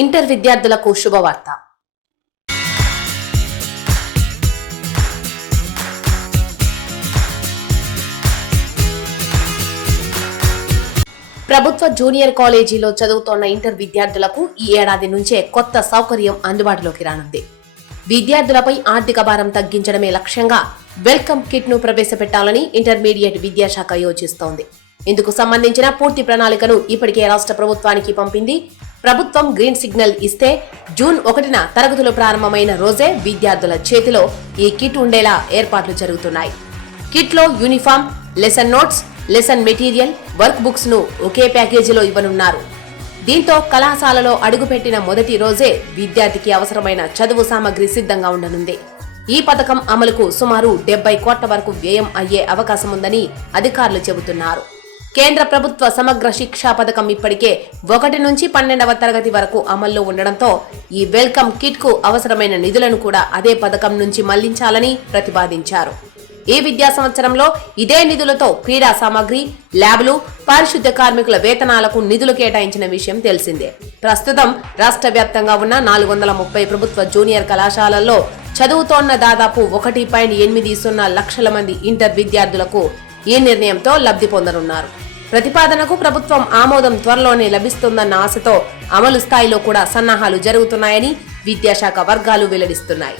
Inter విద్యార్థులకు శుభవార్త. ప్రభుత్వ జూనియర్ కాలేజీలో చదువుతోన్న ఇంటర్ విద్యార్థులకు ఈ ఏడాది నుంచే కొత్త సౌకర్యం అందుబాటులోకి రానుంది. విద్యార్థులపై ఆర్థిక భారం తగ్గించడమే లక్ష్యంగా వెల్కమ్ కిట్ ను ప్రవేశపెట్టాలని ఇంటర్మీడియట్ విద్యాశాఖ యోచిస్తోంది. ఇందుకు సంబంధించిన పూర్తి ప్రణాళికను ఇప్పటికే రాష్ట్ర ప్రభుత్వానికి పంపింది. ప్రభుత్వం గ్రీన్ సిగ్నల్ ఇస్తే జూన్ 1న తరగతులు ప్రారంభమైన రోజే విద్యార్థుల చేతిలో ఈ కిట్ ఉండేలా ఏర్పాట్లు జరుగుతున్నాయి. కిట్ లో uniform, lesson notes, lesson material, work books ను ఒకే ప్యాకేజీలో ఇవ్వనున్నారు. దీంతో కళాశాలలో అడుగుపెట్టిన మొదటి రోజే విద్యార్థికి అవసరమైన చదువు సామగ్రి సిద్ధంగా ఉండనుంది. ఈ పథకం అమలుకు సుమారు 70 కోట్ల వరకు వ్యయం అయ్యే అవకాశం ఉందని అధికారులు చెబుతున్నారు. కేంద్ర ప్రభుత్వ సమగ్ర శిక్షా పథకం ఇప్పటికే 1 నుంచి 12వ తరగతి వరకు అమల్లో ఉండడంతో ఈ వెల్కమ్ కిట్ కు అవసరమైన నిధులను కూడా అదే పథకం నుంచి మళ్లించాలని ప్రతిపాదించారు. ఈ విద్యా సంవత్సరంలో ఇదే నిధులతో క్రీడా సామగ్రి, ల్యాబ్లు, పారిశుద్ధ్య కార్మికుల వేతనాలకు నిధులు కేటాయించిన విషయం తెలిసిందే. ప్రస్తుతం రాష్ట్ర వ్యాప్తంగా ఉన్న 430 ప్రభుత్వ జూనియర్ కళాశాలల్లో చదువుతోన్న దాదాపు 1.80 లక్షల మంది ఇంటర్ విద్యార్థులకు ఈ నిర్ణయంతో లబ్ధి పొందనున్నారు. ప్రతిపాదనకు ప్రభుత్వం ఆమోదం త్వరలోనే లభిస్తుందన్న ఆశతో అమలు స్థాయిలో కూడా సన్నాహాలు జరుగుతున్నాయని విద్యాశాఖ వర్గాలు వెల్లడిస్తున్నాయి.